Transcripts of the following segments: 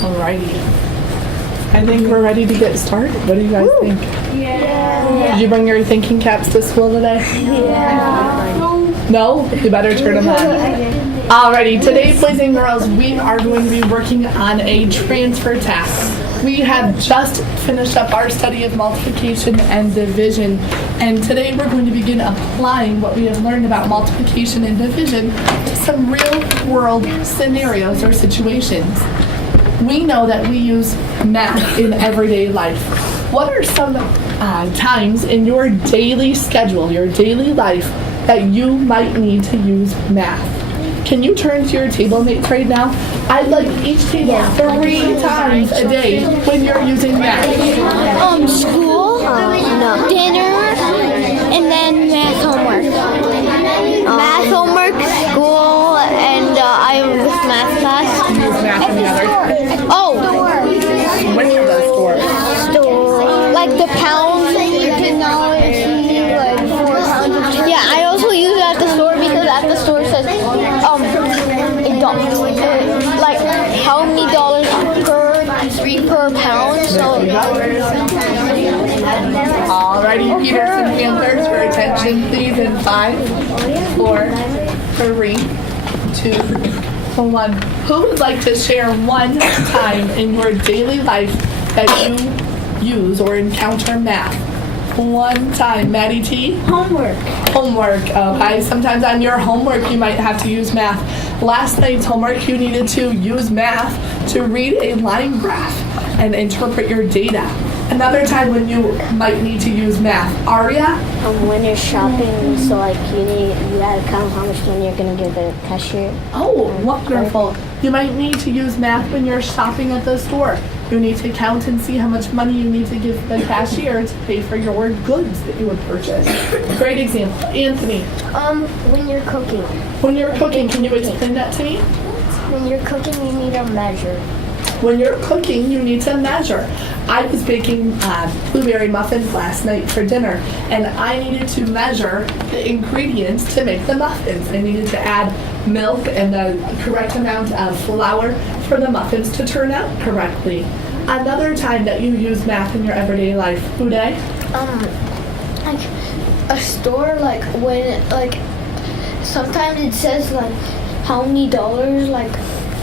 Alrighty. I think we're ready to get started. What do you guys think? Yeah. Did you bring your thinking caps to school today? Yeah. No? You better turn them on. Alrighty, today, boys and girls, we are going to be working on a transfer task. We have just finished up our study of multiplication and division, and today we're going to begin applying what we have learned about multiplication and division to some real-world scenarios or situations. We know that we use math in everyday life. What are some times in your daily schedule, your daily life, that you might need to use math? Can you turn to your table mates right now? I'd like each table 3 times a day when you're using math. School, dinner, and then math homework. Math homework, school, and I with math class. Do you use math in the other? When you're at the store? Like the pounds that you can now see, like 4 pounds. Yeah, I also use it at the store because at the store says it like how many dollars per pound. So Alrighty, Peterson Panthers, for attention please in 5, 4, 3, 2, 1. Who would like to share one time in your daily life that you use or encounter math? One time. Maddie T? homework. Homework. Okay. Sometimes on your homework you might have to use math. Last night's homework you needed to use math to read a line graph and interpret your data. Another time when you might need to use math. Aria? When you're shopping, so like you gotta count how much money you're gonna give the cashier. Oh, wonderful. You might need to use math when you're shopping at the store. You need to count and see how much money you need to give the cashier to pay for your goods that you would purchase. Great example. Anthony? When you're cooking. When you're cooking, can you explain that to me? When you're cooking, you need a measure. When you're cooking, you need to measure. I was baking blueberry muffins last night for dinner, and I needed to measure the ingredients to make the muffins. I needed to add milk and the correct amount of flour for the muffins to turn out correctly. Another time that you use math in your everyday life, Uday? Like a store, like when sometimes it says like how many dollars like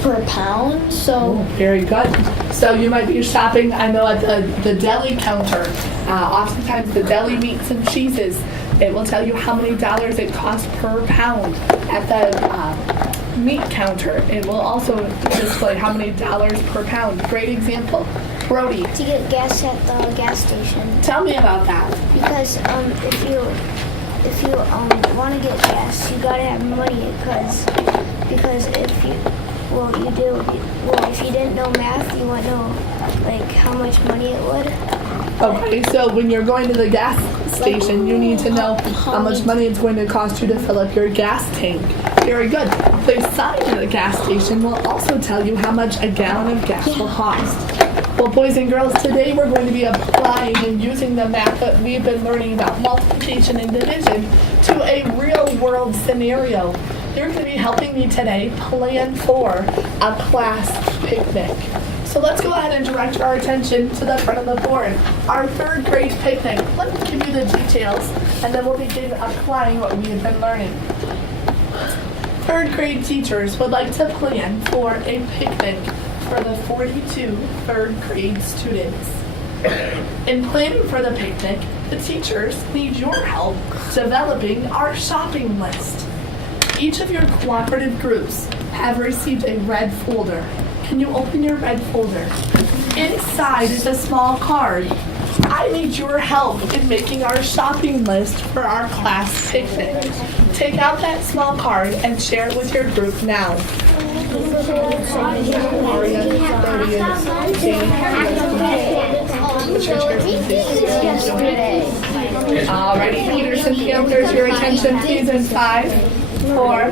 per pound. So Very good. So you might be shopping, I know, at the deli counter. Oftentimes the deli meats and cheeses, it will tell you how many dollars it costs per pound. At the meat counter, it will also display how many dollars per pound. Great example. Brody, To get gas at the gas station. tell me about that. Because if you want to get gas, you gotta have money. Because if you if you didn't know math, you wouldn't know like how much money it would. Okay, so when you're going to the gas station, you need to know how much money it's going to cost you to fill up your gas tank. Very good. The sign at the gas station will also tell you how much a gallon of gas will cost. Well, boys and girls, today we're going to be applying and using the math that we've been learning about multiplication and division to a real-world scenario. You're going to be helping me today plan for a class picnic. So let's go ahead and direct our attention to the front of the board. Our 3rd grade picnic. Let me give you the details, and then we'll begin applying what we have been learning. 3rd grade teachers would like to plan for a picnic for the 42 3rd grade students. In planning for the picnic, the teachers need your help developing our shopping list. Each of your cooperative groups have received a red folder. Can you open your red folder? Inside is a small card. I need your help in making our shopping list for our class picnic. Take out that small card and share it with your group now. Alrighty, Peterson Panthers, your attention please in 5, 4,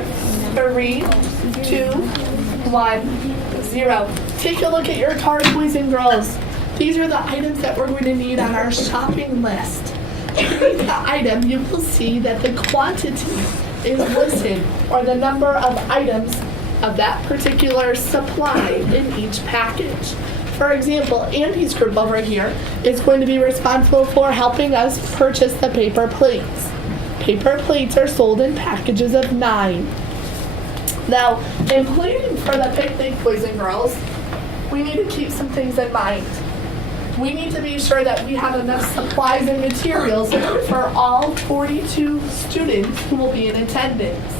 3, 2, 1, 0. Take a look at your card, boys and girls. These are the items that we're going to need on our shopping list. Underneath the item, you will see that the quantity is listed, or the number of items of that particular supply in each package. For example, Andy's group over here is going to be responsible for helping us purchase the paper plates. Paper plates are sold in packages of 9. Now, in planning for the picnic, boys and girls, we need to keep some things in mind. We need to be sure that we have enough supplies and materials for all 42 students who will be in attendance.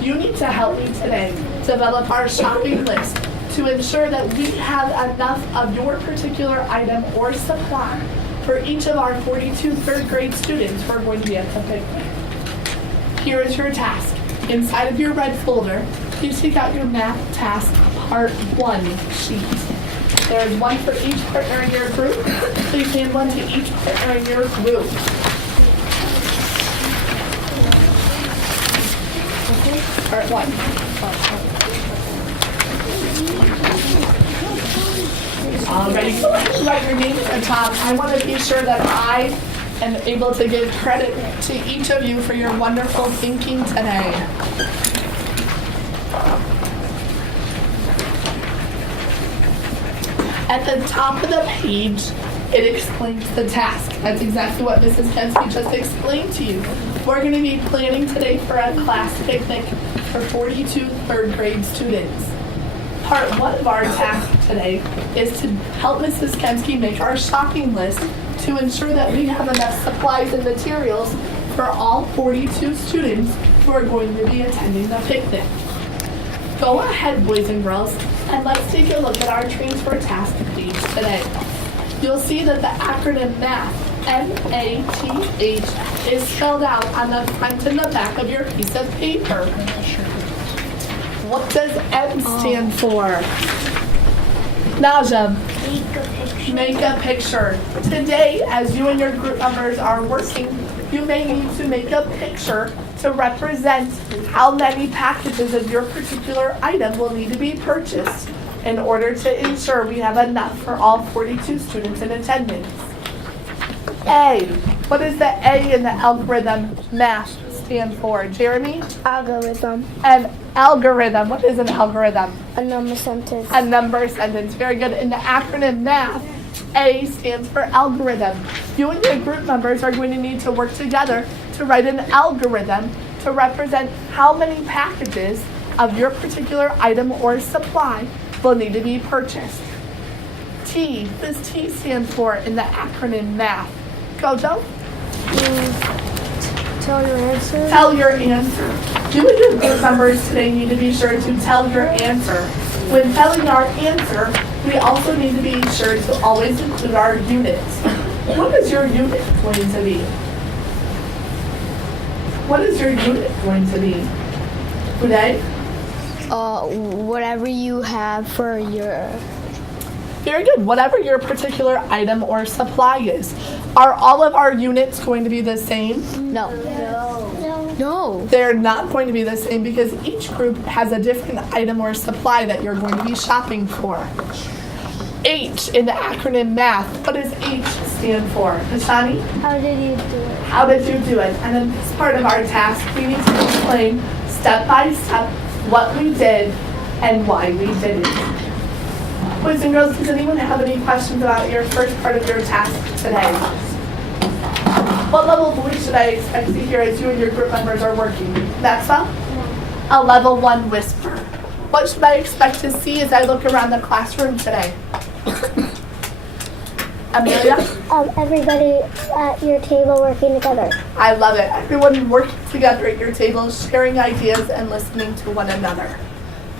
You need to help me today develop our shopping list to ensure that we have enough of your particular item or supply for each of our 42 third grade students who are going to be at the picnic. Here is your task. Inside of your red folder, please take out your math task part 1 sheet. There is one for each partner in your group. Please hand one to each partner in your group. Part 1. Alrighty, go ahead and write your name at the top. I want to be sure that I am able to give credit to each of you for your wonderful thinking today. At the top of the page, it explains the task. That's exactly what Mrs. Kempski just explained to you. We're going to be planning today for a class picnic for 42 third grade students. Part 1 of our task today is to help Mrs. Kempski make our shopping list to ensure that we have enough supplies and materials for all 42 students who are going to be attending the picnic. Go ahead, boys and girls, and let's take a look at our transfer task page today. You'll see that the acronym MATH, M-A-T-H, is spelled out on the front and the back of your piece of paper. What does M stand for? Naja. Make a picture. Today, as you and your group members are working, you may need to make a picture to represent how many packages of your particular item will need to be purchased in order to ensure we have enough for all 42 students in attendance. A. What does the A in the algorithm math stand for? Jeremy? Algorithm. An algorithm. What is an algorithm? A number sentence. A number sentence. Very good. In the acronym MATH, A stands for algorithm. You and your group members are going to need to work together to write an algorithm to represent how many packages of your particular item or supply will need to be purchased. T. What does T stand for in the acronym MATH? Gojo? Tell your answer. Tell your answer. You and your group members today need to be sure to tell your answer. When telling our answer, we also need to be sure to always include our units. What is your unit going to be? What is your unit going to be? Today? Whatever you have for your... Very good. Whatever your particular item or supply is. Are all of our units going to be the same? No. No. They're not going to be the same because each group has a different item or supply that you're going to be shopping for. H in the acronym MATH. What does H stand for? Nishani? How did you do it? How did you do it? And in this part of our task, we need to explain step by step what we did and why we did it. Boys and girls, does anyone have any questions about your first part of your task today? What level voice should I expect to hear as you and your group members are working? Maxwell? A level 1 whisper. What should I expect to see as I look around the classroom today? Amelia? Everybody at your table working together. I love it. Everyone working together at your table, sharing ideas and listening to one another.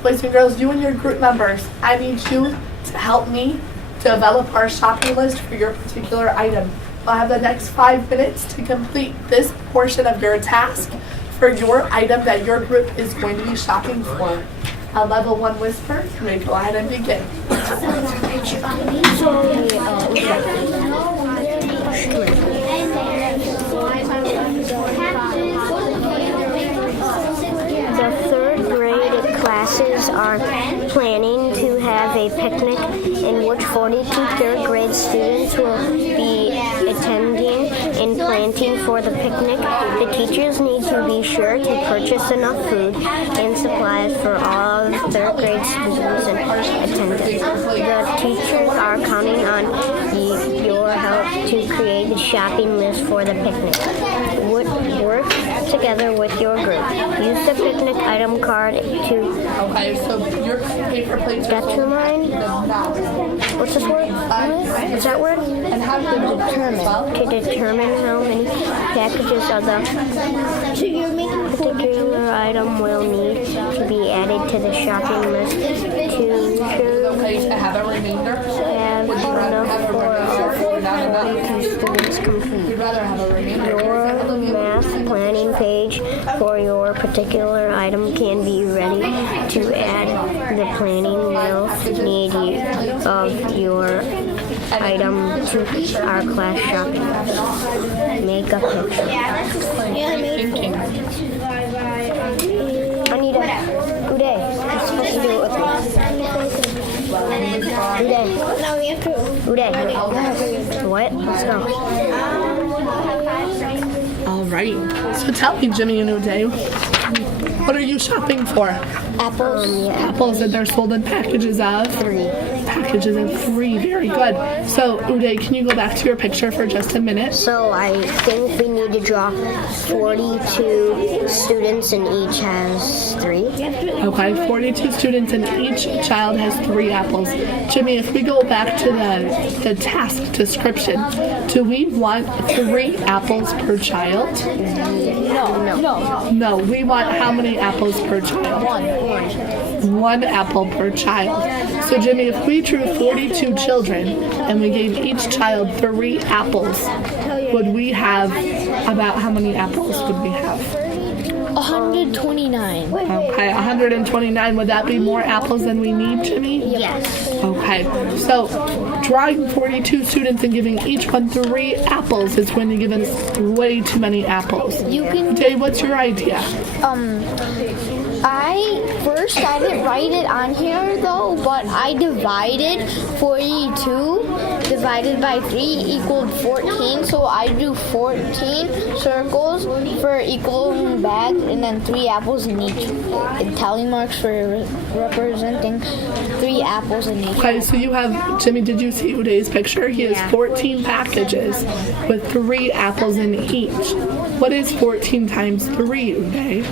Boys and girls, you and your group members, I need you to help me develop our shopping list for your particular item. I'll have the next 5 minutes to complete this portion of your task for your item that your group is going to be shopping for. A level 1 whisper, you may go ahead and begin. The third grade classes are planning to have a picnic in which 42 third grade students will be attending, and and planting for the picnic, the teachers need to be sure to purchase enough food and supplies for all of third grade students in attendance. The teachers are counting on your help to create the shopping list for the picnic. Work together with your group. Use the picnic item card to... Okay, so your paper plates are Get to mine? What's this word? What's that word? And how do you determine? To determine how many packages of the So you're making particular item will need to be added to the shopping list to Okay, to have a remainder? have enough for all Not enough. students complete. You'd rather have a remainder. Your math planning page for your particular item can be ready to add the planning will need of your item to our class shopping list. Make a picture. Thinking. Anita, Uday, you're supposed to do it with me. Uday, No, we have to. Uday. What? Let's go. All right. So tell me, Jimmy and Uday, what are you shopping for? Apples. Apples, and they're sold in packages of? 3. Packages of 3. Very good. So, Uday, can you go back to your picture for just a minute? So I think we need to draw 42 students and each has 3. Okay, 42 students and each child has 3 apples. Jimmy, if we go back to the task description, do we want 3 apples per child? No, we want how many apples per child? 1 apple per child. So Jimmy, if we drew 42 children and we gave each child 3 apples, would we have about how many apples would we have? 129. Okay, 129. Would that be more apples than we need, Jimmy? Yes. Okay, so drawing 42 students and giving each one 3 apples is going to give us way too many apples. You can. Dave, what's your idea? I didn't write it on here though, but I divided 42 divided by 3 equaled 14. So I do 14 circles for equal bags and then 3 apples in each. And tally marks for representing 3 apples in each. Okay, so you have, Jimmy, did you see Uday's picture? He has 14 packages with 3 apples in each. What is 14 times 3, Uday?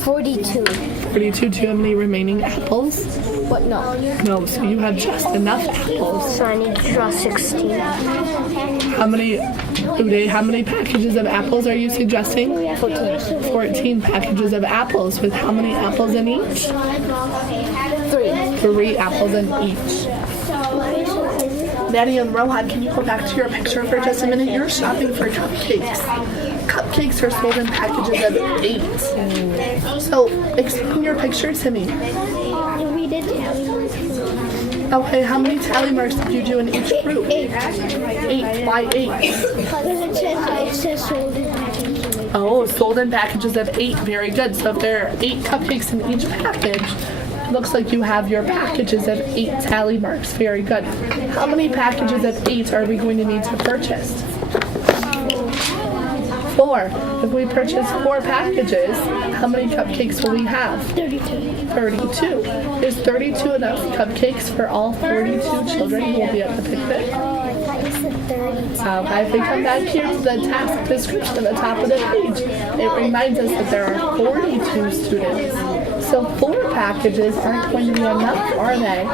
42. 42. Do you have any remaining apples? What? No. No, so you have just enough apples. So I need to draw 16. How many, Uday, how many packages of apples are you suggesting? 14 packages of apples with how many apples in each? 3 apples in each. Maddie and Rohan, can you go back to your picture for just a minute? You're shopping for cupcakes. Cupcakes are sold in packages of 8. So, explain your picture to me. We did tally marks. Okay, how many tally marks did you do in each group? 8. Why 8? Because it says sold in packages. Oh, sold in packages of 8. Very good. So if there are 8 cupcakes in each package, looks like you have your packages of 8 tally marks. Very good. How many packages of 8 are we going to need to purchase? 4. If we purchase 4 packages, how many cupcakes will we have? 32. Is 32 enough cupcakes for all 42 children who will be at the picnic? If we come back here to the task description at the top of the page, it reminds us that there are 42 students. So 4 packages aren't going to be enough, are they?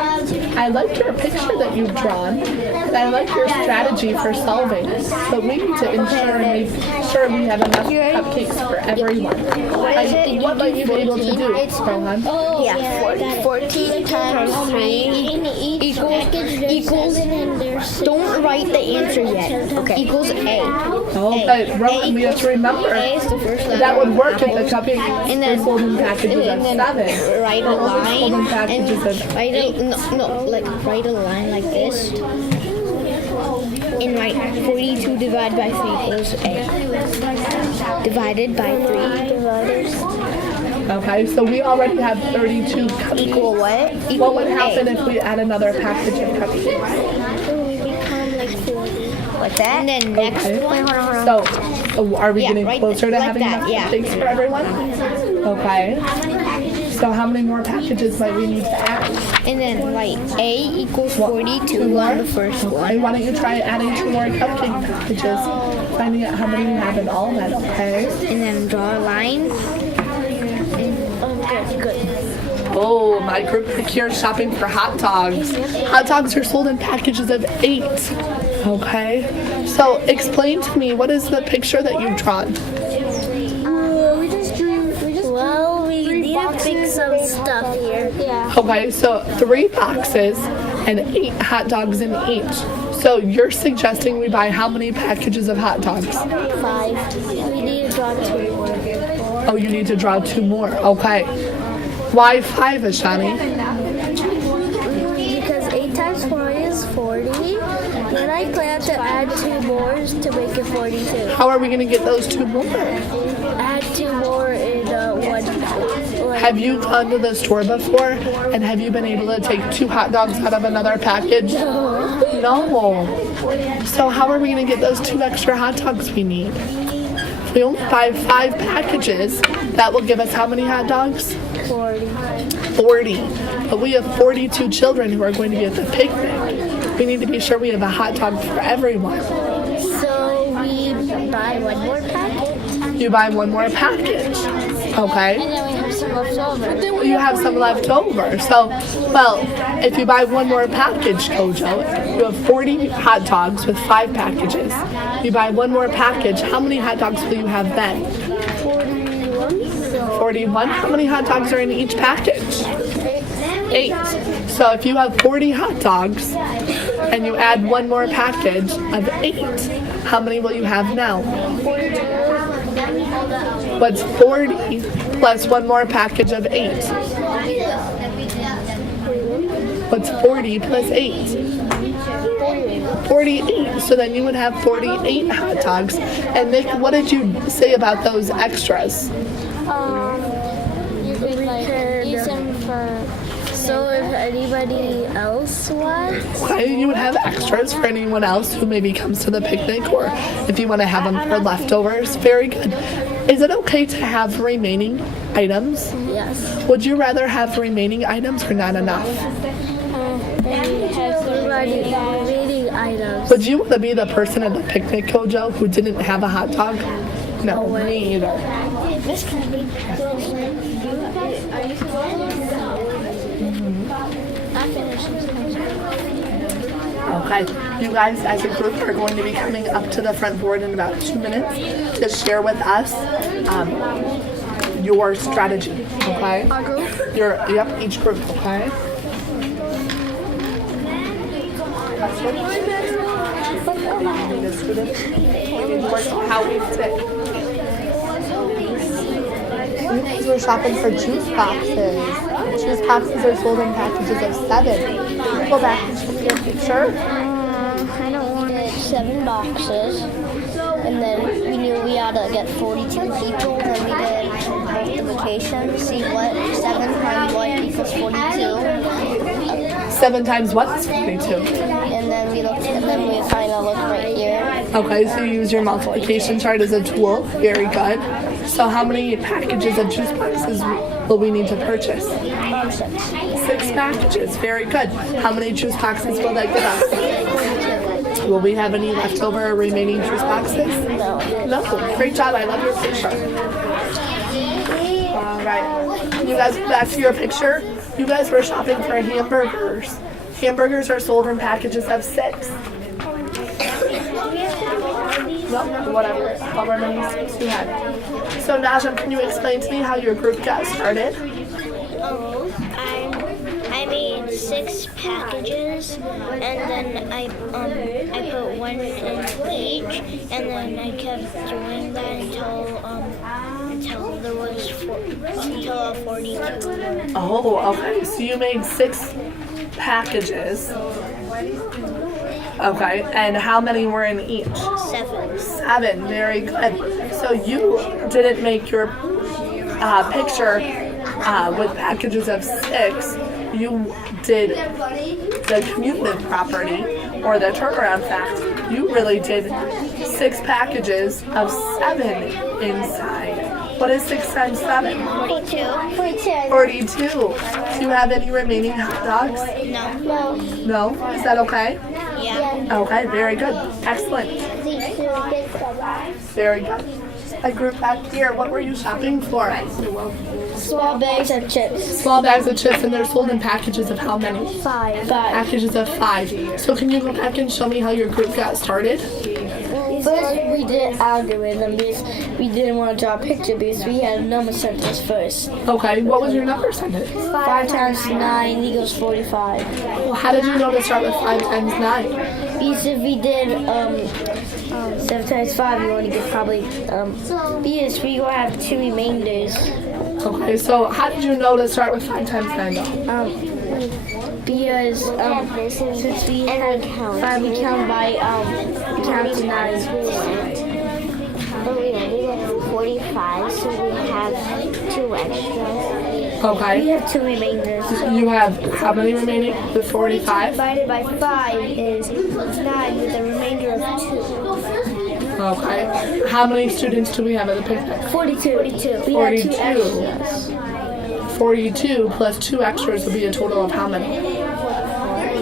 I like your picture that you've drawn, and I like your strategy for solving. But we need to ensure and make sure we have enough cupcakes for everyone. What might you be able to do, Rohan? Oh, yeah. 14 times 3 equals. Don't write the answer yet. Okay. Equals A. Okay, Rohan, we have to remember A is the first letter. that would work if the cupcakes And then- were sold in packages of 7. Write a Sold line in packages and of write a line like this. And write 42 divided by 3 equals A. Divided by 3. Okay, so we already have 32 cupcakes. Equal what? What would happen if we add another package of cupcakes? It will become like 40. like that. And then next Okay. one. So, are we Yeah, getting right closer to like having that, enough yeah. things for everyone? Okay. So how many more packages might we need to add? And then like A equals Two 42 more? on the first Okay, one. why don't you try adding 2 more cupcake packages, finding out how many you have in all then, okay? And then draw a line. Oh, my group here is shopping for hot dogs. Hot dogs are sold in packages of 8. Okay. So explain to me, what is the picture that you've drawn? Well, we need to fix some stuff here. Yeah. Okay, so 3 boxes and 8 hot dogs in each. So you're suggesting we buy how many packages of hot dogs? 5. We need to draw 2 more. Oh, you need to draw 2 more. Okay. Why 5, Ashani? Because 8 times 4 is 40. Then I plan to add 2 more to make it 42. How are we going to get those 2 more? Add 2 more in one. Have you gone to the store before and have you been able to take 2 hot dogs out of another package? No. So how are we going to get those 2 extra hot dogs we need? If we only buy 5 packages, that will give us how many hot dogs? 40. 40. But we have 42 children who are going to be at the picnic. We need to be sure we have a hot dog for everyone. So we buy 1 more packet. You buy 1 more package. Okay. And then we have some left over. You have some left over. So, well, if you buy 1 more package, Kojo, you have 40 hot dogs with 5 packages. You buy 1 more package, how many hot dogs will you have then? 41. How many hot dogs are in each package? 8. So if you have 40 hot dogs and you add 1 more package of 8, how many will you have now? What's 40 plus 1 more package of 8? What's 40 plus 8? 48. So then you would have 48 hot dogs. And Nick, what did you say about those extras? You could like use them for. So if anybody else wants. Okay, you would have extras for anyone else who maybe comes to the picnic, or if you want to have them for leftovers. Very good. Is it okay to have remaining items? Yes. Would you rather have remaining items or not enough? Remaining items. Would you want to be the person at the picnic, Kojo, who didn't have a hot dog? No, me either. Okay, you guys as a group are going to be coming up to the front board in about 2 minutes to share with us your strategy, okay? Our group? Yep, each group, okay? The students, we need to work on how we sit. You guys were shopping for juice boxes. Juice boxes are sold in packages of 7. Go back and show me your picture. I don't want it. 7 boxes. And then we knew we had to get 42 people. Then we did multiplication. See what 7 times what equals 42. 7 times what is 42? And then we looked, and then we kind of looked right here. Okay, so you use your multiplication chart as a tool. Very good. So how many packages of juice boxes will we need to purchase? 6 packages. Very good. How many juice boxes will that give us? Will we have any leftover remaining juice boxes? No. Great job. I love your picture. All right. You guys, back to your picture. You guys were shopping for hamburgers. Hamburgers are sold in packages of 6. No, whatever. However many 6 you had. So Najam, can you explain to me how your group got started? I made 6 packages, and then I put 1 in each, and then I kept doing that until there was 42. Oh, okay. So you made 6 packages. Okay, and how many were in each? 7. 7. Very good. So you didn't make your picture with packages of 6. You did the cumulative property or the turnaround fact You really did 6 packages of 7 inside. What is 6 times 7? 42. 42. Do you have any remaining hot dogs? No. No? Is that okay? Yeah. Okay, very good. Excellent. Very good. A group back here, what were you shopping for? Small bags of chips. Small bags of chips, and they're sold in packages of how many? 5. Packages of 5. So can you go back and show me how your group got started? First, we did algorithm because we didn't want to draw a picture because we had a number sentence first. Okay, what was your number sentence? 5 times 9 equals 45. Well, how did you know to start with 5 times 9? Because if we did 7 times 5, we only get probably, because we will have 2 remainders. Okay, so how did you know to start with 5 times 9 though? Because since we had 5, we count by we count to 9. But we only get 45, so we have 2 extras. We Okay. have 2 remainders. You have how many remaining? The 45? Divided by 5 is 9 with a remainder of 2. Okay. How many students do we have at the picnic? 42. We had 2 extras. 42 plus 2 extras would be a total of how many?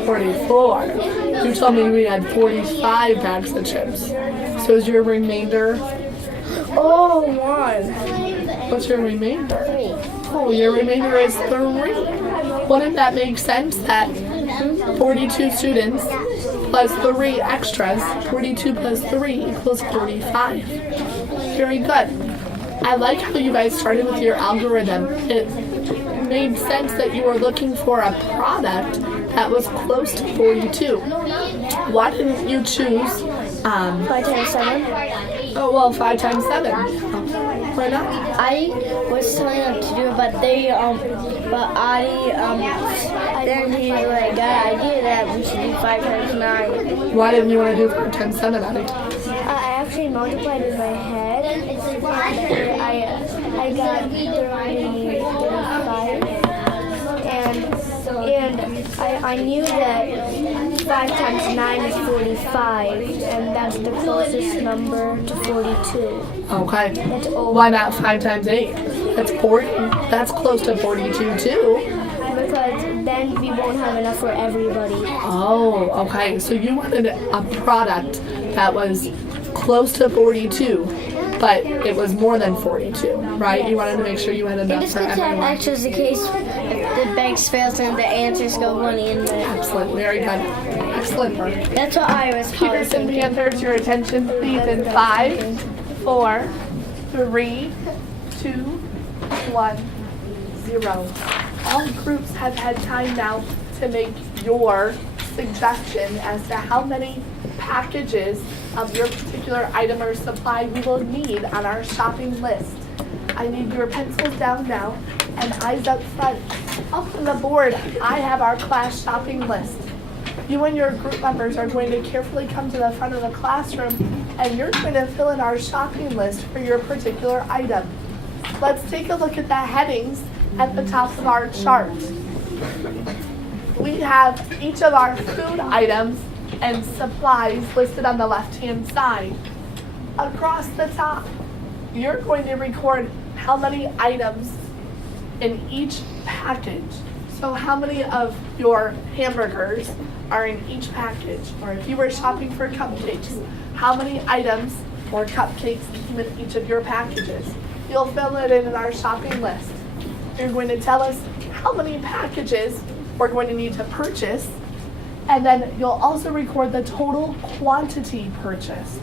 44. You told me we had 45 bags of chips. So is your remainder? Oh, 1. What's your remainder? Oh, your remainder is 3. Wouldn't that make sense that 42 students plus 3 extras, 42 plus 3 equals 45? Very good. I like how you guys started with your algorithm. It made sense that you were looking for a product that was close to 42. Why didn't you choose 5 times 7. 5 times 7? Why not? I was telling them to do it, but but Adi, then he like got an idea that we should do 5 times 9. Why didn't you want to do 5 times 7, Addie? I actually multiplied in my head. I got 35. And I knew that 5 times 9 is 45, and that's the closest number to 42. Okay. That's over. Why not 5 times 8? That's 40. That's close to 42 too. Because then we won't have enough for everybody. Oh, okay. So you wanted a product that was close to 42, but it was more than 42, right? You wanted to make sure you had enough for everyone. Extras in case if the banks fails and the answers go money in there. Excellent. Very good. Excellent work. That's what I was probably Peterson thinking. Panthers, your attention please in 5, 4, 3, 2, 1, 0. All groups have had time now to make your suggestion as to how many packages of your particular item or supply we will need on our shopping list. I need your pencils down now and eyes up front. Up on the board, I have our class shopping list. You and your group members are going to carefully come to the front of the classroom and you're going to fill in our shopping list for your particular item. Let's take a look at the headings at the top of our chart. We have each of our food items and supplies listed on the left-hand side. Across the top, you're going to record how many items in each package. So how many of your hamburgers are in each package? Or if you were shopping for cupcakes, how many items or cupcakes came in each of your packages? You'll fill it in our shopping list. You're going to tell us how many packages we're going to need to purchase, and then you'll also record the total quantity purchased.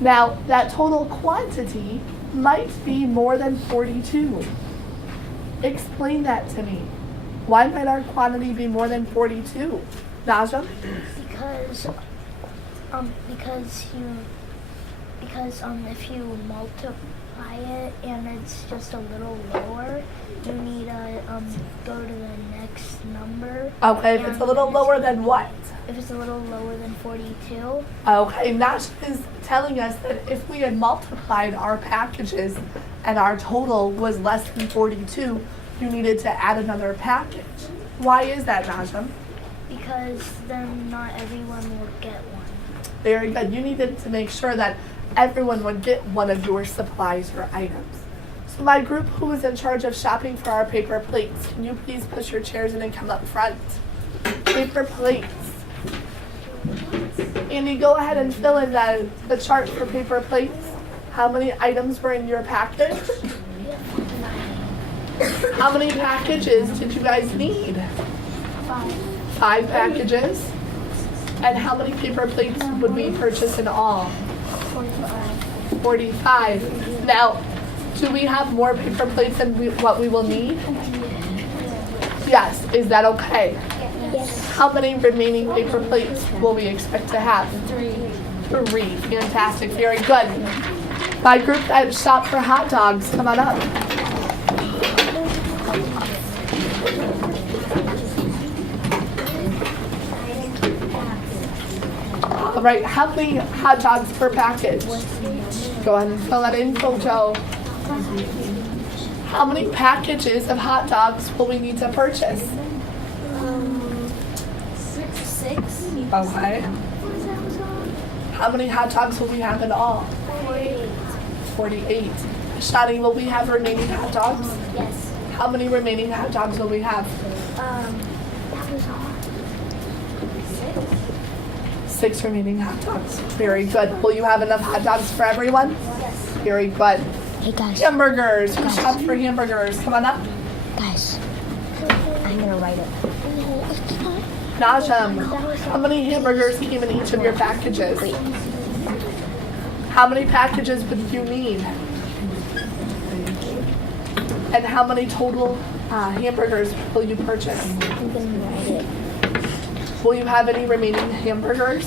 Now, that total quantity might be more than 42. Explain that to me. Why might our quantity be more than 42? Naja? Because if you multiply it and it's just a little lower, you need to go to the next number. Okay, if it's a little lower than what? If it's a little lower than 42. Okay, Naja is telling us that if we had multiplied our packages and our total was less than 42, you needed to add another package. Why is that, Naja? because then not everyone will get one. Very good. You needed to make sure that everyone would get one of your supplies or items. So my group who is in charge of shopping for our paper plates, can you please push your chairs in and come up front? Paper plates. Andy, go ahead and fill in the chart for paper plates. How many items were in your package? How many packages did you guys need? 5 packages. And how many paper plates would we purchase in all? 45. Now, do we have more paper plates than what we will need? Yes. Is that okay? Yes. How many remaining paper plates will we expect to have? 3. Fantastic. Very good. My group that shop for hot dogs, come on up. All right, how many hot dogs per package? Go ahead and fill that in, Kojo. How many packages of hot dogs will we need to purchase? 6. Okay. How many hot dogs will we have in all? 48. Shani, will we have remaining hot dogs? Yes. How many remaining hot dogs will we have? That was all. 6 remaining hot dogs. Very good. Will you have enough hot dogs for everyone? Yes. Very good. Hey guys, Hamburgers. Who shopped for hamburgers? Come on up. guys, I'm gonna write it. Najam, how many hamburgers came in each of your packages? How many packages would you need? And how many total hamburgers will you purchase? I'm gonna write it. Will you have any remaining hamburgers?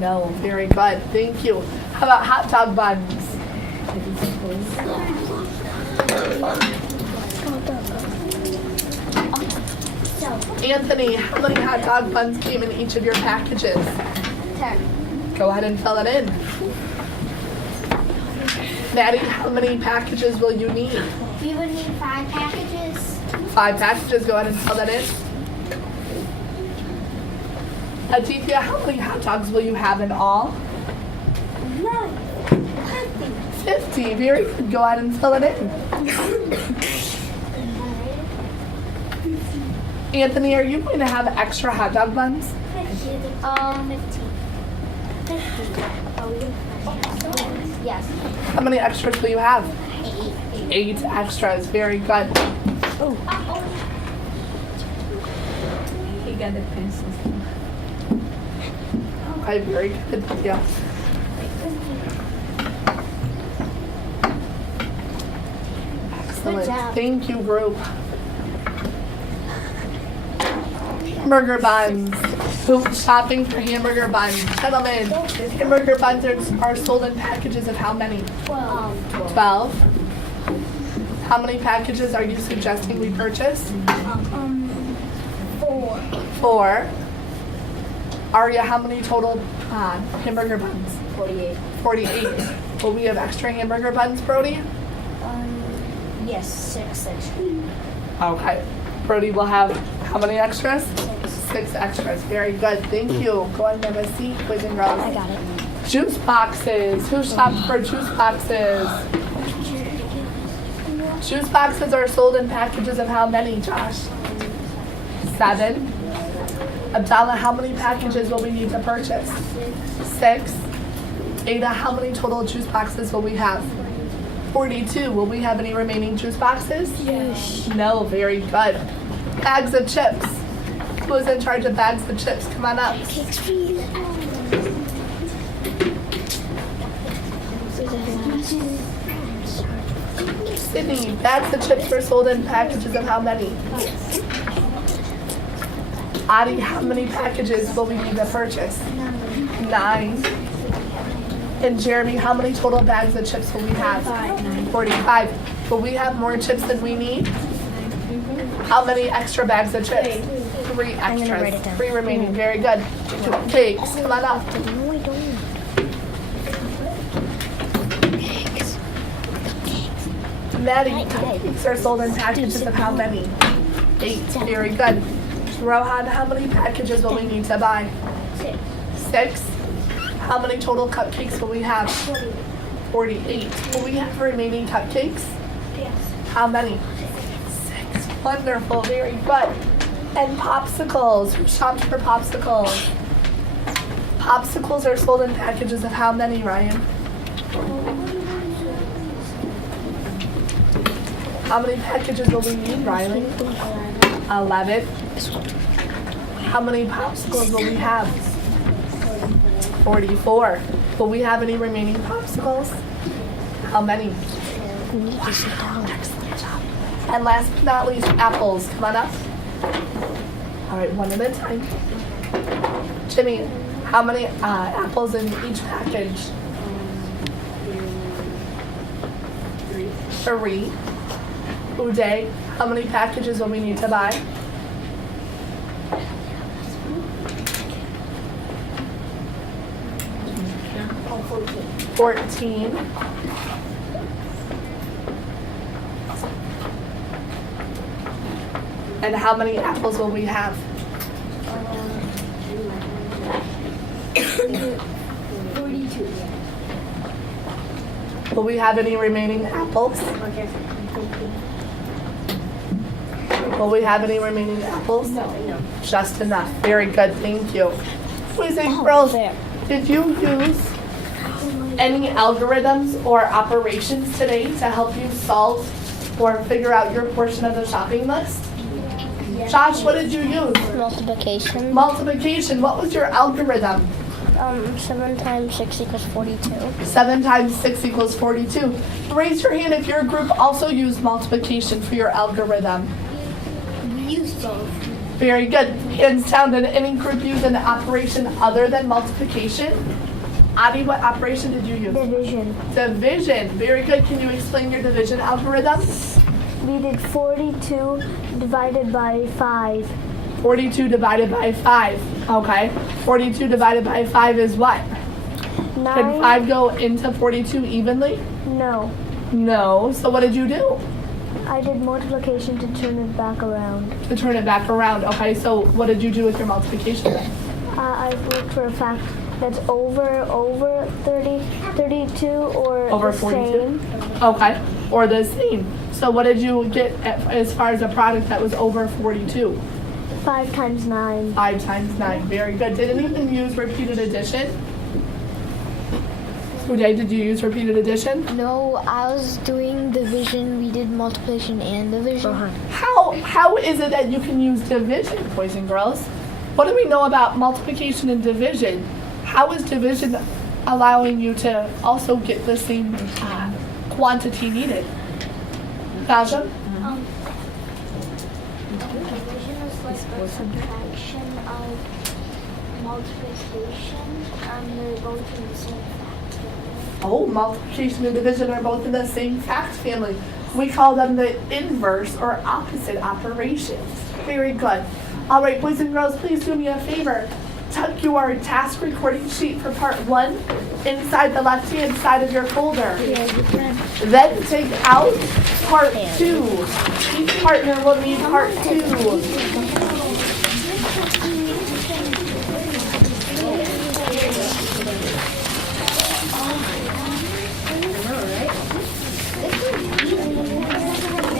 No. Very good. Thank you. How about hot dog buns? Anthony, how many hot dog buns came in each of your packages? 10. Go ahead and fill it in. Maddie, how many packages will you need? We would need 5 packages. 5 packages. Go ahead and fill that in. Aditya, how many hot dogs will you have in all? 50. Very good. Go ahead and fill it in. Anthony, are you going to have extra hot dog buns? 15. Yes. How many extras will you have? 8 extras. Very good. He got the pencils. Okay, very good. Yeah. Excellent. job. Thank you, group. Hamburger buns. Who's shopping for hamburger buns? Gentlemen, hamburger buns are sold in packages of how many? 12. How many packages are you suggesting we purchase? 4. Arya, how many total hamburger buns? 48. Will we have extra hamburger buns, Brody? Yes, 6 extra. Okay. Brody will have how many extras? 6 extras. Very good. Thank you. Go ahead and have a seat, boys and girls. I got it. Juice boxes. Who shopped for juice boxes? Juice boxes are sold in packages of how many, Josh? 7. Abdallah, how many packages will we need to purchase? 6. Ada, how many total juice boxes will we have? 42. Will we have any remaining juice boxes? Yes. No. Very good. Bags of chips. Who is in charge of bags of chips? Come on up. Sydney, bags of chips were sold in packages of how many? Adi, how many packages will we need to purchase? 9. And Jeremy, how many total bags of chips will we have? 45. Will we have more chips than we need? How many extra bags of chips? 3 gonna write it extras. down. 3 remaining. Very good. Cakes, come on up. No, I don't. Maddie, cakes are sold in packages of how many? 8. Very good. Rohan, how many packages will we need to buy? 6. 6. How many total cupcakes will we have? 48. Will we have remaining cupcakes? Yes. How many? 6. Wonderful, very good. And popsicles. Who shopped for popsicles? Popsicles are sold in packages of how many, Ryan? How many packages will we need, Riley? 11. How many popsicles will we have? 44. Will we have any remaining popsicles? How many? Excellent job. And last but not least, apples. Come on up. All right, one at a time. Jimmy, how many apples in each package? 3. Uday, how many packages will we need to buy? 14. And how many apples will we have? 42. Will we have any remaining apples? Will we have any remaining apples? No. Just enough. Very good. Thank you. Boys and girls, did you use any algorithms or operations today to help you solve or figure out your portion of the shopping list? Josh, what did you use? Multiplication. Multiplication. What was your algorithm? 7 times 6 equals 42. 7 times 6 equals 42. Raise your hand if your group also used multiplication for your algorithm. We used both. Very good. Hands down, did any group use an operation other than multiplication? Adi, what operation did you use? Division. Division. Very good. Can you explain your division algorithm? We did 42 divided by 5. 42 divided by 5. Okay. 42 divided by 5 is what? 9. Can 5 go into 42 evenly? No. No. So what did you do? I did multiplication to turn it back around. To turn it back around. Okay. So what did you do with your multiplication then? I looked for a fact that's over 32 or Over the 42? same. Okay. Or the same. So what did you get as far as a product that was over 42? 5 times 9. 5 times 9. Very good. Did anyone use repeated addition? Uday, did you use repeated addition? No, I was doing division. We did multiplication and division. How is it that you can use division, boys and girls? What do we know about multiplication and division? How is division allowing you to also get the same quantity needed? Tasha? Division is like a subtraction of multiplication, and they're both in the same fact. Oh, multiplication and division are both in the same fact family. We call them the inverse or opposite operations. Very good. All right, boys and girls, please do me a favor. Tuck your task recording sheet for part 1 inside the left-hand side of your folder. Then take out part 2. Each partner will need part 2.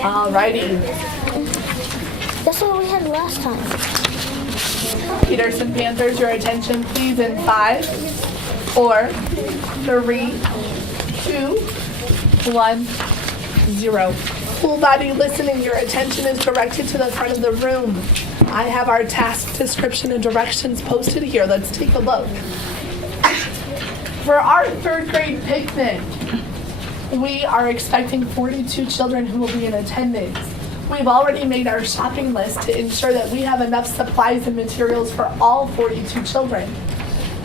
Alrighty. That's what we had last time. Peterson Panthers, your attention please in 5, 4, 3, 2, 1, 0. Full body listening, your attention is directed to the front of the room. I have our task description and directions posted here. Let's take a look. For our 3rd grade picnic, we are expecting 42 children who will be in attendance. We've already made our shopping list to ensure that we have enough supplies and materials for all 42 children.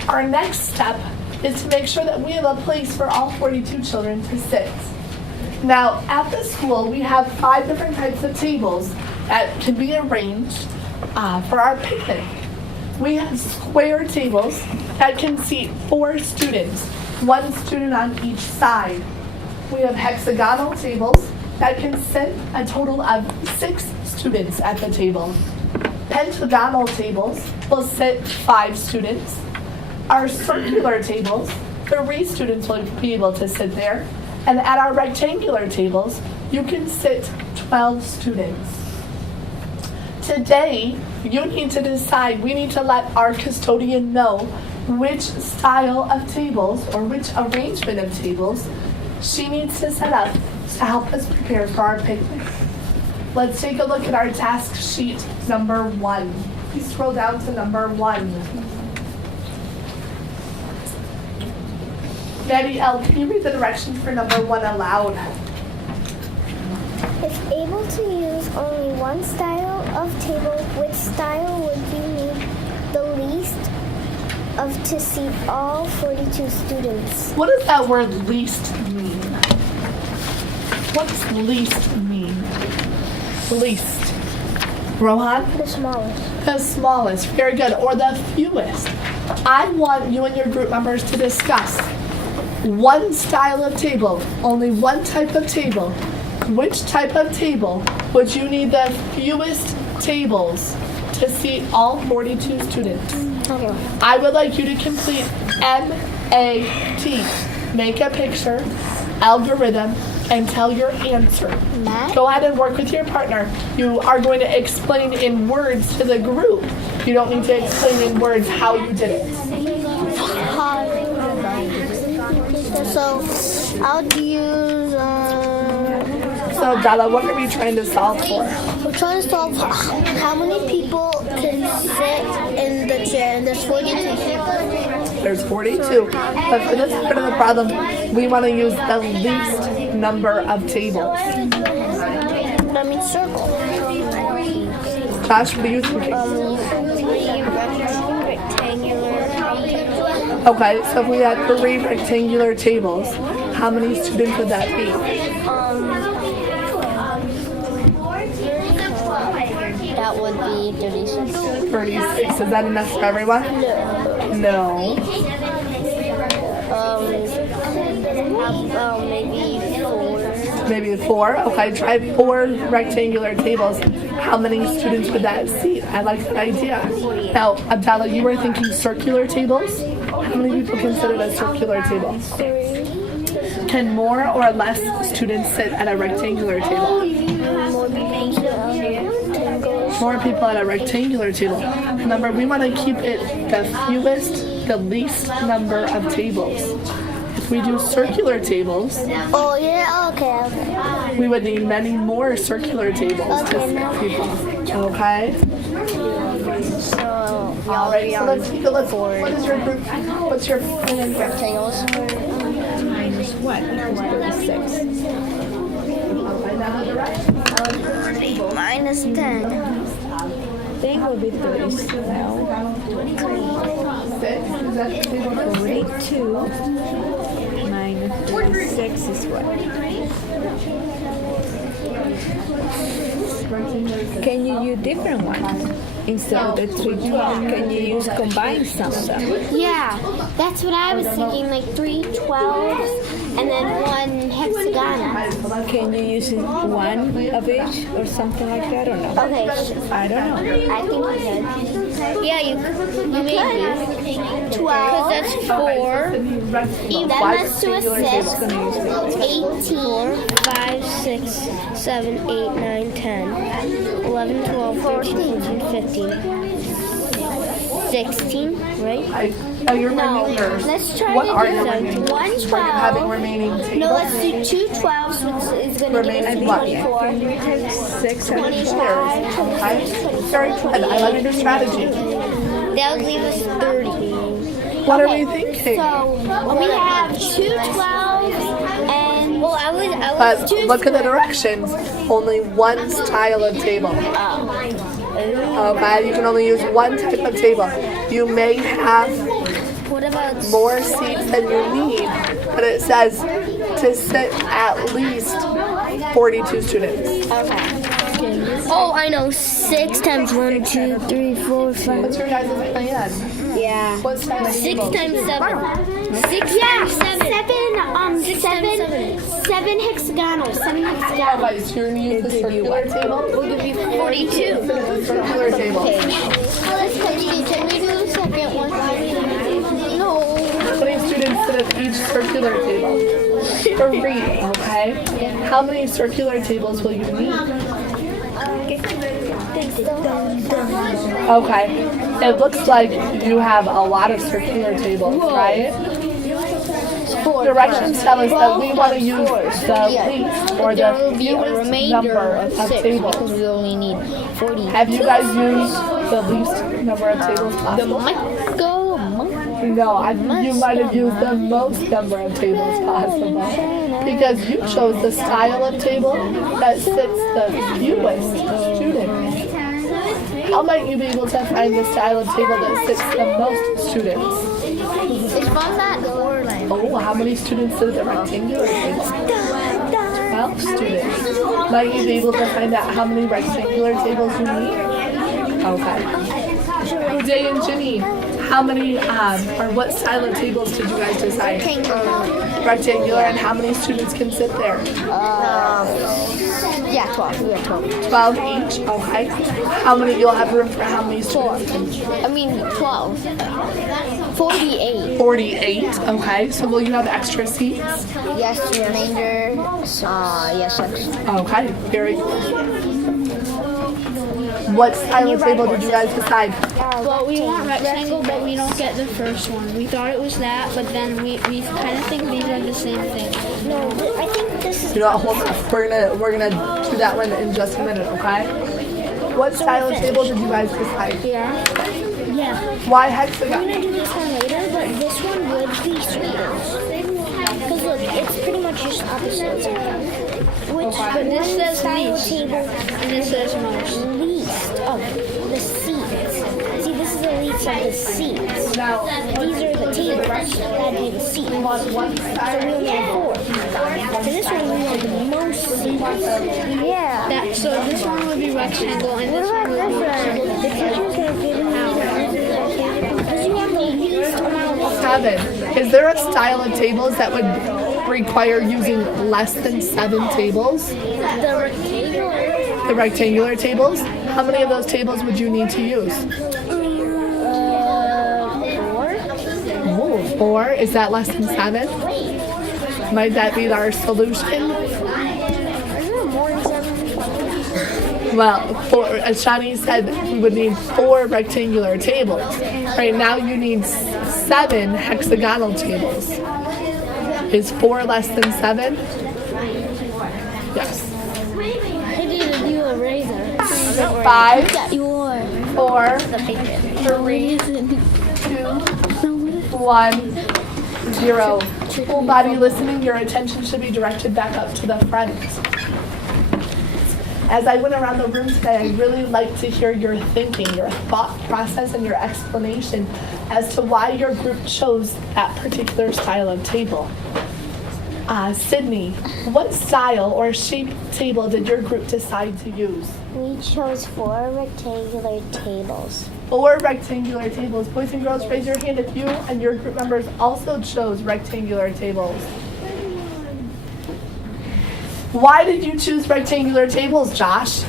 Our next step is to make sure that we have a place for all 42 children to sit. Now, at the school, we have 5 different types of tables that can be arranged for our picnic. We have square tables that can seat 4 students, 1 student on each side. We have hexagonal tables that can sit a total of 6 students at the table. pentagonal tables will sit 5 students. Our circular tables, 3 students will be able to sit there. And at our rectangular tables, you can sit 12 students. Today, you need to decide, we need to let our custodian know which style of tables or which arrangement of tables she needs to set up to help us prepare for our picnic. Let's take a look at our task sheet number 1. Please scroll down to number 1. Maddie L., can you read the directions for number 1 aloud? If able to use only one style of table, which style would you need the least of to seat all 42 students? What does that word least mean? What does least mean? Least. Rohan? The smallest. The smallest. Very good. Or the fewest. I want you and your group members to discuss one style of table, only one type of table. Which type of table would you need the fewest tables to seat all 42 students? Okay. I would like you to complete MAT. Make a picture, algorithm, and tell your answer. Math? Go ahead and work with your partner. You are going to explain in words to the group. You don't need to explain in words how you did it. So I'll use. So, Della, what are we trying to solve for? We're trying to solve how many people can sit in the chair. There's 42 people. There's 42. But for this part of the problem, we want to use the least number of tables. That means circle. Josh, what are you thinking? Rectangular. Okay, so if we had 3 rectangular tables, how many students would that be? That would be 36. 36. Is that enough for everyone? No. Maybe 4. Maybe 4? Okay, try 4 rectangular tables. How many students would that seat? I like that idea. Now, Abdallah, you were thinking circular tables? How many people consider a circular table? 3. Can more or less students sit at a rectangular table? More people at a rectangular table. Remember, we want to keep it the fewest, the least number of tables. If we do circular tables, Oh yeah. Okay. we would need many more circular tables to fit people. Okay? All right, so let's take a look. What is your group? What's your rectangles? Minus what? Equals 36. Minus 10. Thing will be 32 now. 42 minus 36 is what? Can you use different ones? Instead of the 312, can you use combine some of them? Yeah, that's what I was thinking, like 3 12s and then 1 hexagonal. Can you use one of each or something like that or no? Okay, I don't know. I think we could. Yeah, you maybe. 12. Because that's 4. Then let's do a 6. 18. 5, 6, 7, 8, 9, 10. 11, 12, 13, 14, 15. 16, right? Oh, you're remaining. Let's try What to are do your that. remaining? 1 Having 12. remaining tables? No, let's do 2 12s, which is going to give us Remaining what? 24. Can you take 6 and 25, Okay. Very good. I like your strategy. that would leave us 30. What are we thinking? So we have 2 12s and well, I was But 2 look at the directions. Only one style of table. Okay, you can only use one type of table. You may have What about more seats than you need, but it says to sit at least 42 students. Oh, I know. 6 times 1, 2, 3, 4, 5. What's your guys' plan? Yeah. What style of 6 table? times 7. Seven hexagonals. Seven hexagonals. Okay, so you're gonna use the circular table? We'll give you 42. The circular table. Can we do the second one? No. How many students sit at each circular table? 3, okay? How many circular tables will you need? Okay. It looks like you have a lot of circular tables, right? Directions tell us that we want to use the least or the fewest number of tables. Because we only need 40. Have you guys used the least number of tables possible? No, you might have used the most number of tables possible because you chose the style of table that sits the fewest students. How might you be able to find the style of table that sits the most students? It's from that door line. Oh, how many students sit at the rectangular table? 12 students. Might you be able to find out how many rectangular tables you need? Okay. Uday and Ginny, how many, or what style of tables did you guys decide? Rectangular, and how many students can sit there? Yeah, 12. We have 12. 12 each, okay. How many, you'll have room for how many students? 12. 48. 48, okay. So will you have extra seats? Yes, remainder. Yes, Okay, very good. What style of table did you guys decide? Well, we want rectangle, but we don't get the first one. We thought it was that, but then we kind of think these are the same thing. No, I think this is. You know what, hold on. We're gonna do that one in just a minute, okay? What style of table did you guys decide? Yeah. Why We're hexagon? gonna do this one later, but this one would be sweeter. Because look, it's pretty much just opposites. Which But this says style least, table and this says most. least of the seats. See, this is the least of the seats. Now, These are the tables. That'd be the seats. So we only have 4. For this one, we want the most seats. Yeah. So this one would be rectangle, and this one would be The teachers are giving me because you want the least amount of 7. Is there a style of tables that would require using less than 7 tables? the rectangular. The rectangular tables? How many of those tables would you need to use? 4. Oh, 4. Is that less than 7? Might that be our solution? More than 7. Well, as Shani said, we would need 4 rectangular tables. Right now you need 7 hexagonal tables. Is 4 less than 7? Yes. I need you a razor. 5, Your 4, 3, 2, 1, 0. Full body listening, your attention should be directed back up to the front. As I went around the room today, I really like to hear your thinking, your thought process, and your explanation as to why your group chose that particular style of table. Sydney, what style or shape table did your group decide to use? We chose 4 rectangular tables. 4 rectangular tables. Boys and girls, raise your hand if you and your group members also chose rectangular tables. Why did you choose rectangular tables, Josh?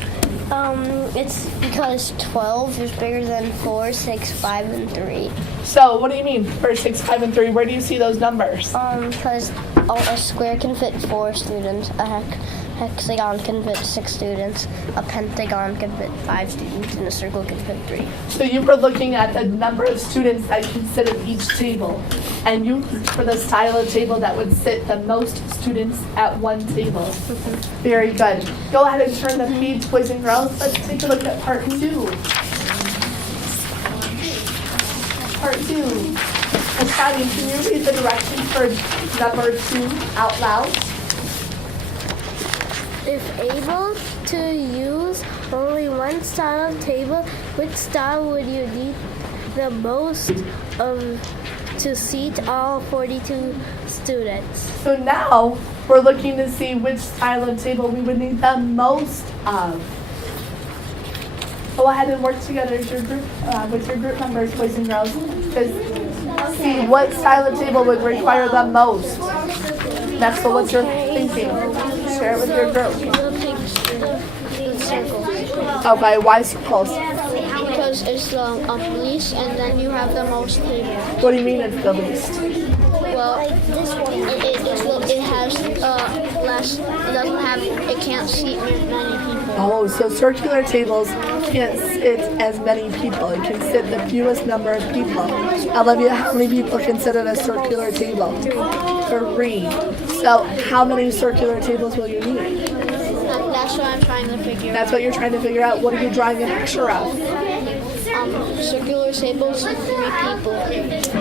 It's because 12 is bigger than 4, 6, 5, and 3. So, what do you mean, 4, 6, 5, and 3? Where do you see those numbers? Because a square can fit 4 students, a hexagon can fit 6 students, a pentagon can fit 5 students, and a circle can fit 3. So you were looking at the number of students that can sit at each table, and you looked for the style of table that would sit the most students at one table. Very good. Go ahead and turn the page, boys and girls. Let's take a look at part 2. Part 2. Patty, can you read the directions for number 2 out loud? If able to use only one style of table, which style would you need the most to seat all 42 students? So now we're looking to see which style of table we would need the most of. Go ahead and work together as your group, with your group members, boys and girls, because See what style of table would require the most. Maxwell, what's your thinking? Share it with your group. The circle. Okay, why circles? Because it's the least, and then you have the most tables. What do you mean it's the least? Well, it has less. It doesn't have. It can't seat many people. Oh, so circular tables can't sit as many people. It can sit the fewest number of people. Olivia, how many people can sit at a circular table? 3. So how many circular tables will you need? That's what I'm trying to figure out. That's what you're trying to figure out. What are you drawing a picture of? Circular tables, 3 people.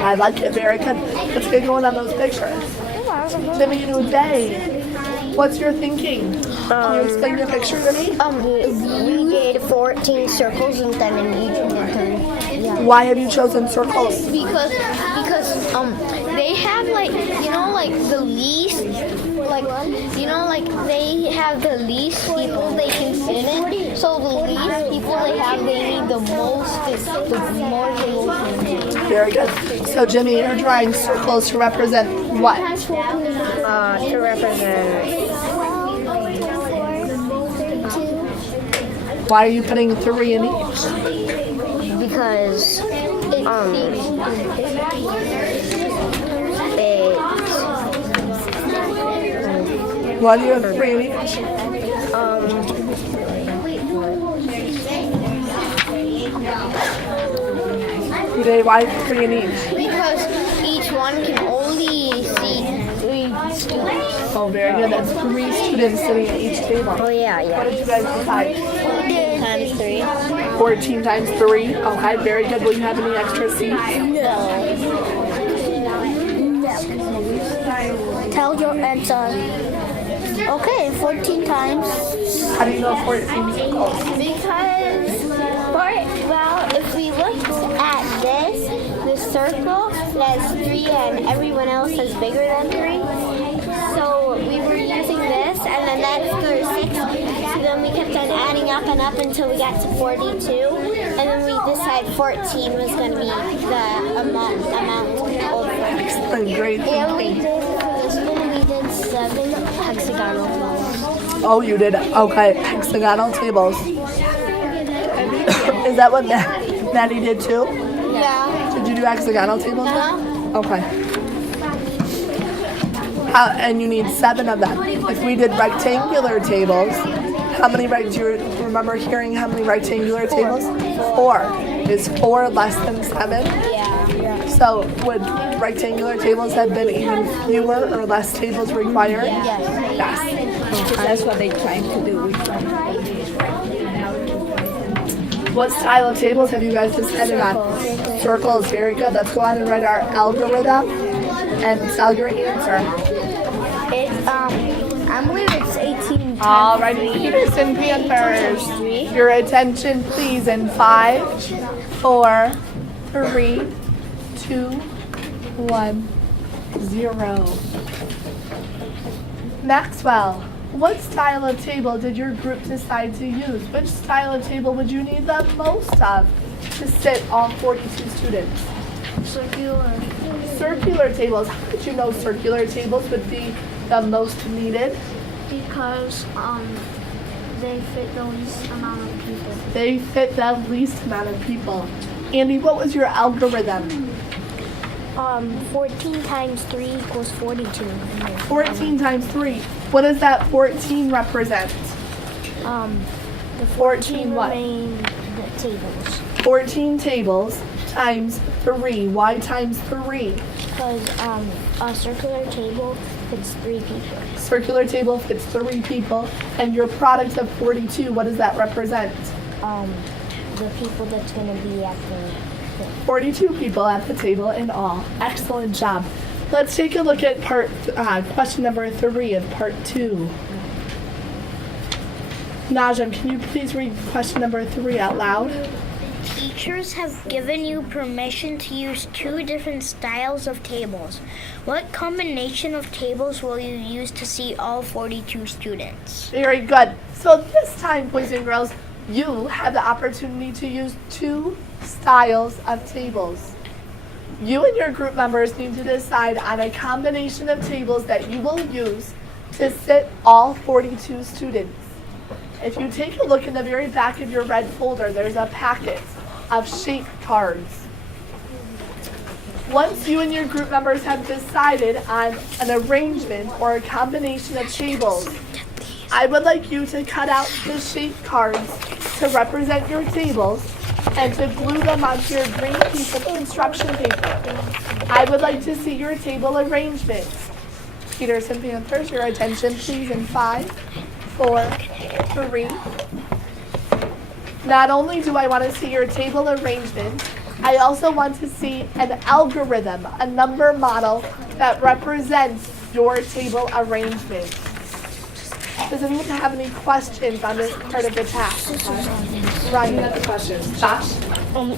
I like it. Very good. Let's get going on those pictures. Jimmy Day, what's your thinking? Can you explain your picture to me? We did 14 circles and then in each one. Why have you chosen circles? Because they have like the least they have the least people they can sit in. So the least people they have, they need the most more tables. Very good. So Jimmy, you're drawing circles to represent what? To represent. Why are you putting 3 in each? Because Why do you have 3 in each? Today, why 3 in each? Because each one can only seat 3 students. Oh, very good. That's 3 students sitting at each table. Oh yeah. What did you guys decide? Times 3. 14 times 3. Okay, very good. Will you have any extra seats? Tell your answer. Okay, 14 times. How do you know 14 circles? Because, if we look at this, the circle has 3 and everyone else is bigger than 3. So we were using this, and then that's 36. So then we kept on adding up and up until we got to 42. And then we decided 14 was going to be the amount over. Excellent, great And we thinking. did, for this one, we did 7 hexagonal tables. Oh, you did. Okay, hexagonal tables. Is that what Maddie did too? Yeah. Did you do hexagonal tables? Okay. And you need 7 of them. If we did rectangular tables, how many do you remember hearing how many rectangular tables? 4. Is 4 less than 7? Yeah. So would rectangular tables have been even fewer or less tables required? Yes. That's what they're trying to do with them. What style of tables have you guys decided on? Circles, very good. Let's go on and write our algorithm and tell your answer. I believe it's 18 times. All right, Peterson Panthers. Your attention, please, in 5, 4, 3, 2, 1, 0. Maxwell, what style of table did your group decide to use? Which style of table would you need the most of to sit all 42 students? Circular tables. How did you know circular tables would be the most needed? Because they fit the least amount of people. They fit the least amount of people. Andy, what was your algorithm? 14 times 3 equals 42. 14 times 3. What does that 14 represent? The 14 what? remain the tables. 14 tables times 3. Why times 3? Because a circular table fits 3 people. Circular table fits 3 people. And your product of 42, what does that represent? The people that's going to be at the 42 people at the table in all. Excellent job. Let's take a look at question number 3 of part 2. Najam, can you please read question number 3 out loud? Teachers have given you permission to use 2 different styles of tables. What combination of tables will you use to seat all 42 students? Very good. So this time, boys and girls, you have the opportunity to use 2 styles of tables. You and your group members need to decide on a combination of tables that you will use to sit all 42 students. If you take a look in the very back of your red folder, there's a packet of shape cards. Once you and your group members have decided on an arrangement or a combination of tables, I would like you to cut out the shape cards to represent your tables and to glue them onto your green piece of construction paper. I would like to see your table arrangement. Peterson Panthers, your attention please in 5, 4, 3. Not only do I want to see your table arrangement, I also want to see an algorithm, a number model that represents your table arrangement. Does anyone have any questions on this part of the task? Ryan, you have a question. Josh?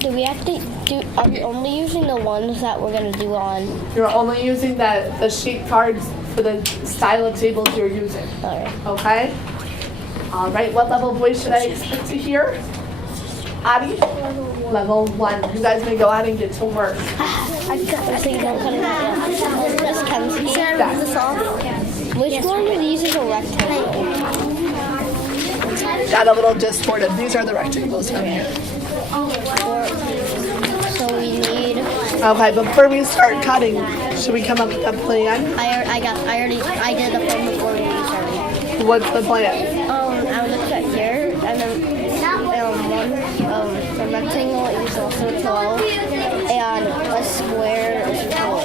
Do we have to do, are we only using the ones that we're going to do on? You're only using the sheet cards for the style of tables you're using. All right. Okay? All right, what level voice should I expect to hear? Adi? Level 1. You guys may go ahead and get to work. I think don't cut it out. Miss Kempski. Should I move this off? Which one of these is a rectangle? Got a little distorted. These are the rectangles down here. So we need. Okay, before we start cutting, should we come up with a plan? I did the form before we started. What's the plan? I would look at here, and then the rectangle is also 12, and a square is 4.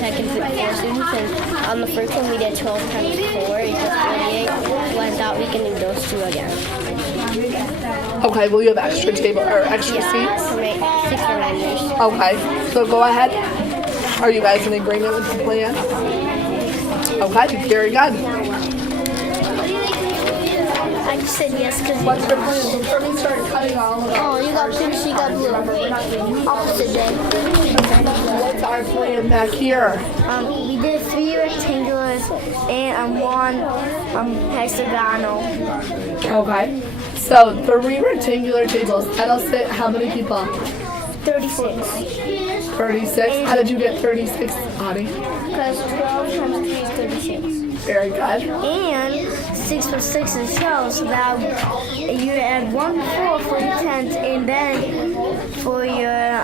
That can fit 4 students, and on the first one we did 12 times 4 equals 48. So I thought we can do those two again. Okay, will you have extra table or extra seats? 6 reminders. Okay, so go ahead. Are you guys in agreement with the plan? Okay, very good. I just said yes because What's your plan before we start cutting all of oh, you got pink, she got blue. Opposite day. What's our plan back here? We did 3 rectangulars and 1 hexagonal. Okay, so 3 rectangular tables. That'll sit how many people? 36. 36. How did you get 36, Adi? Because 12 times 3 is 36. Very good. And 6 plus 6 is 12, so that you add 1 4 for your 10th, and then for your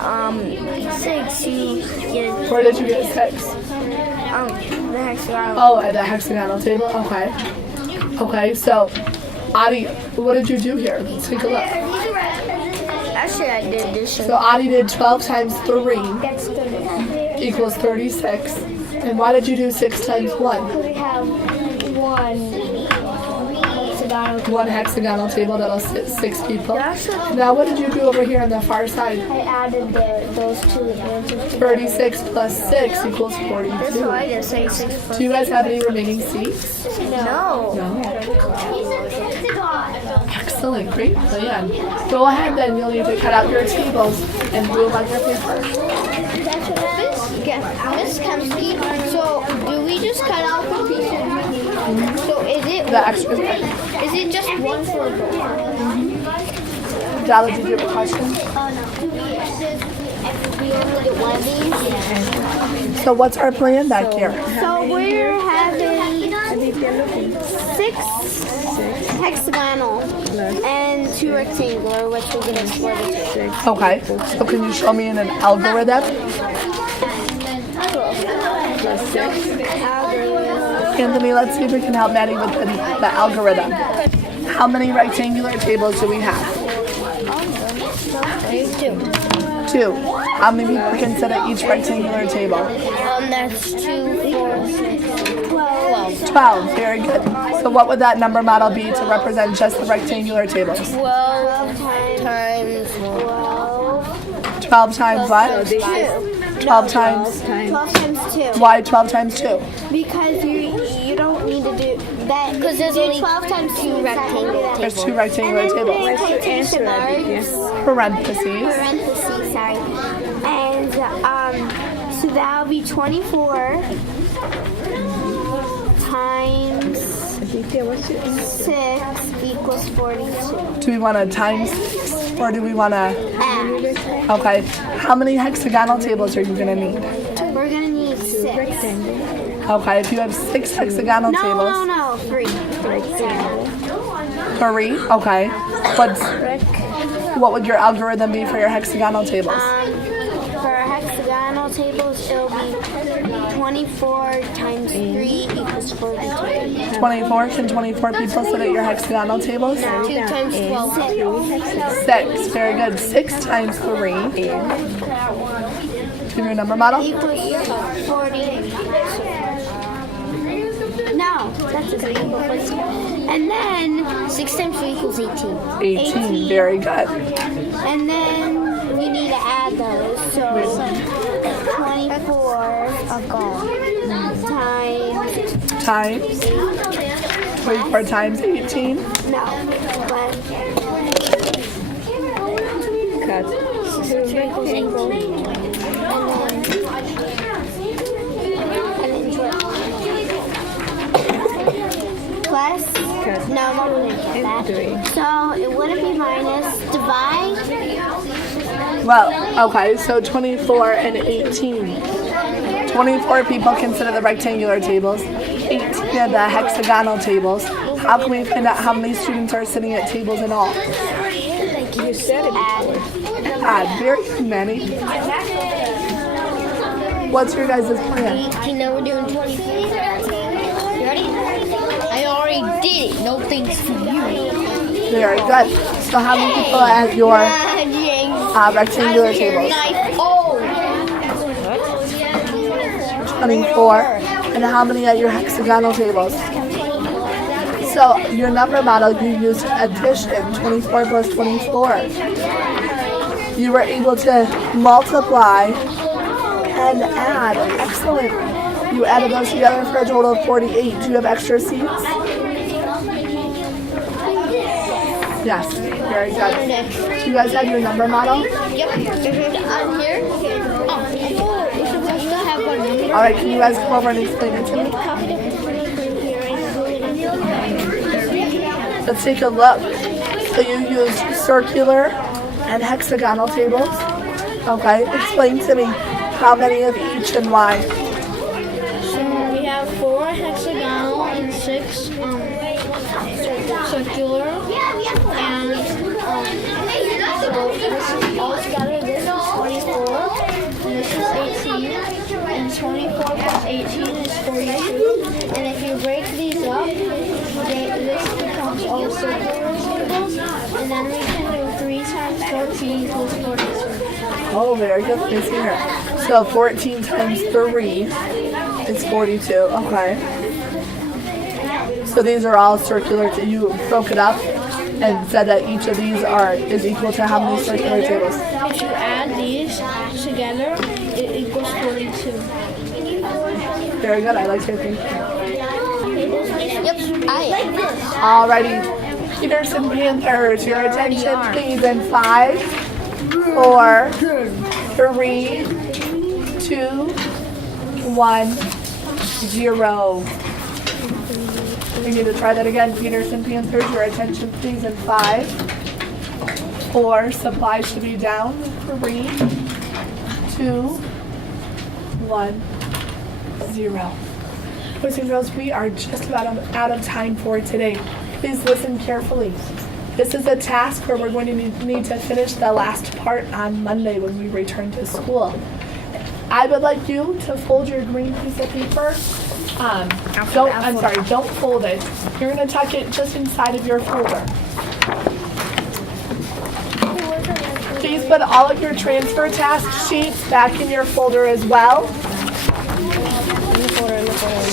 6 you get Where did you get 6? the hexagonal. Oh, at the hexagonal table? Okay. Okay, so, Adi, what did you do here? Let's take a look. Actually, I did addition. So Adi did 12 times 3 That's 30. equals 36. And why did you do 6 times 1? We have 1 hexagonal. 1 hexagonal table that'll sit 6 people. Now what did you do over here on the far side? I added those 2 answers together. 36 plus 6 equals That's 42. why I did say 6 plus Do you guys have any remaining seats? No. Excellent, great plan. Go ahead then, you'll need to cut out your tables and glue them on your paper. Miss Kempski, so do we just cut out the pieces? So The extras. is it just one for both? Dalla, did you have a question? We only get one of these? So what's our plan back here? So we're having 6 hexagonal and 2 rectangular, which we're going to split it to. Okay, so can you show me in an algorithm? Anthony, let's see if we can help Maddie with the algorithm. How many rectangular tables do we have? 2. How many people can sit at each rectangular table? That's 2, 4, 6, 12. 12, very good. So what would that number model be to represent just the rectangular tables? 12 times 12 times what? 12 times? 12 times 2. Why 12 times 2? Because you don't need to do that. Because there's do only 12 times 2 rectangular. There's 2 rectangular tables. Quotation marks. Parentheses. Parentheses, sorry. And so that'll be 24 times 6 equals 42. Do we want to times 6? or do we want to? Okay. How many hexagonal tables are you going to need? We're gonna need 6. Okay, if you have 6 hexagonal tables. No, 3. 3? Okay. What would your algorithm be for your hexagonal tables? For hexagonal tables, it'll be 24 times 3 equals 42. 24? Can 24 people sit at your hexagonal tables? 2 times 12. 6. Very good. 6 times 3. Give your number model. Equals 40. No, that's a 3. And then 6 times 3 equals 18. 18. Very good. And then we need to add those. So 24 Times. 24 times 18. no, but Cut. equals 18. And then plus, no, I'm not going to get that. So it wouldn't be minus, divide. Well, okay, so 24 and 18. 24 people can sit at the rectangular tables. 18 at the hexagonal tables. How can we find out how many students are sitting at tables in all? You said it before. Very many. What's your guys' plan? 18, now we're doing 24. You ready? I already did it. No thanks to you. Very good. So how many people at your rectangular tables? Oh! 24. And how many at your hexagonal tables? So your number model, you used addition, 24 plus 24. You were able to multiply and add. Excellent. You added those together for a total of 48. Do you have extra seats? Yes. Very good. Do you guys have your number model? Yep. On here. Oh, we're supposed to have one number. All right, can you guys come over and explain it to me? Let's take a look. So you used circular and hexagonal tables. Okay, explain to me how many of each and why. So we have 4 hexagonal and 6 circular. And so this is all together. This is 24. And this is 18. And 24 plus 18 is 42. And if you break these up, this becomes all circular tables. And then we can do 3 times 14 equals 42. Oh, very good. Let me see here. So 14 times 3 is 42. Okay. So these are all circular. You broke it up and said that each of these is equal to how many circular tables? If you add these together, it equals 42. Very good. I like your thinking. Yep, I like this. Alrighty. Peterson Panthers, your attention please in 5, 4, 3, 2, 1, 0. We need to try that again. Peterson Panthers, your attention please in 5, 4, supply should be down, 3, 2, 1, 0. Boys and girls, we are just about out of time for today. Please listen carefully. This is a task where we're going to need to finish the last part on Monday when we return to school. I would like you to fold your green piece of paper. Don't fold it. You're going to tuck it just inside of your folder. Please put all of your transfer task sheets back in your folder as well.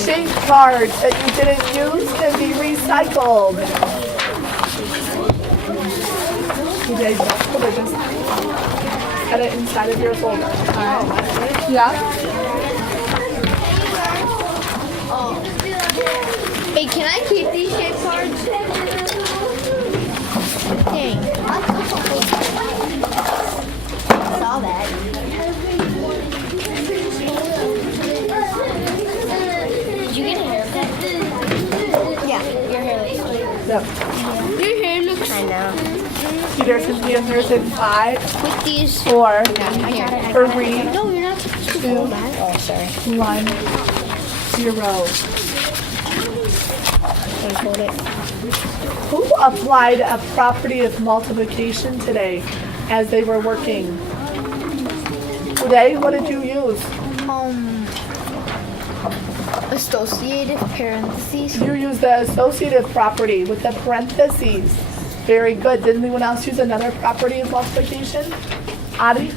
Shape cards that you didn't use can be recycled. Okay, just set it inside of your folder. Alright. Yeah? Hey, can I keep these shape cards? Dang. Saw that. Did you get a haircut? Yeah, your hair looks good. Yep. Your hair looks I know. Peterson Anderson 5, With these. 4, Here. 3, No, you're not supposed to 2, hold that. Oh, sorry. 1, 0. Just hold it. Who applied a property of multiplication today as they were working? Today, what did you use? Associative parentheses. You used the associative property with the parentheses. Very good. Did anyone else use another property of multiplication? Adi?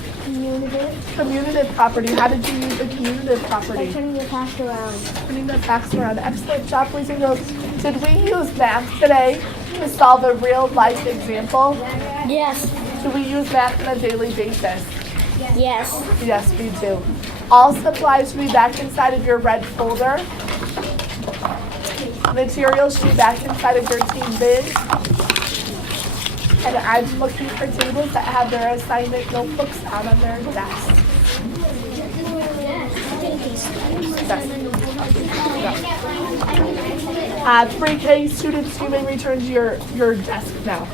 Commutative property. How did you use the commutative property? Turning the facts around. Turning the facts around. Excellent job, boys and girls. Did we use math today to solve a real life example? Yes. Do we use math on a daily basis? Yes. Yes, we do. All supplies should be back inside of your red folder. Materials should be back inside of your team bin. And I'm looking for tables that have their assignment notebooks out on their desk. Yes. 3K students, you may return to your desk now.